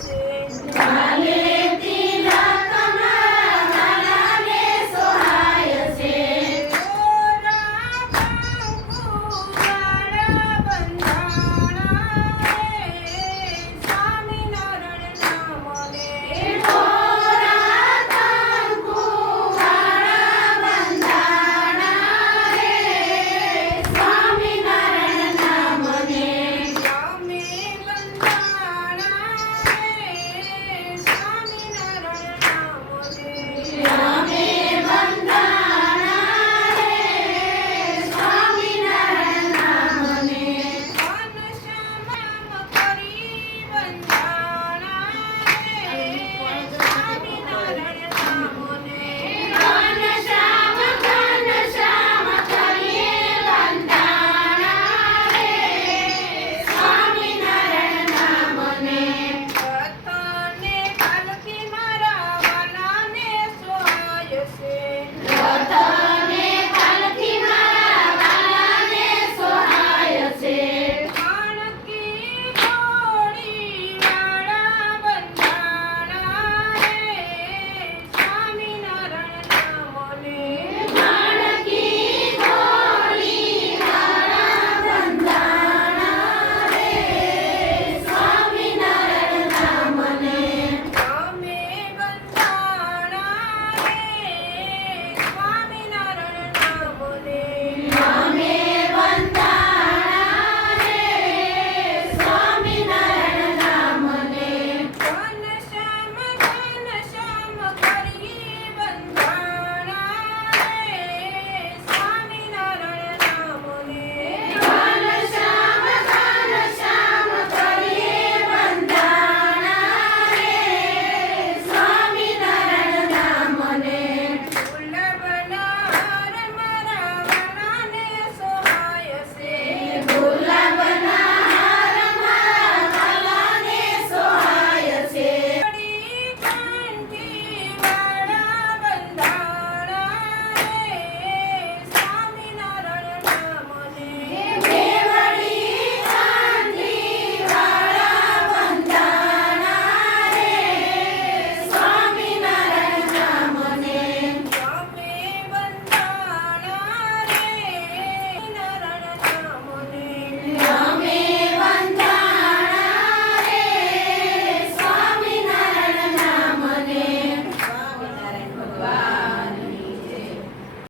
to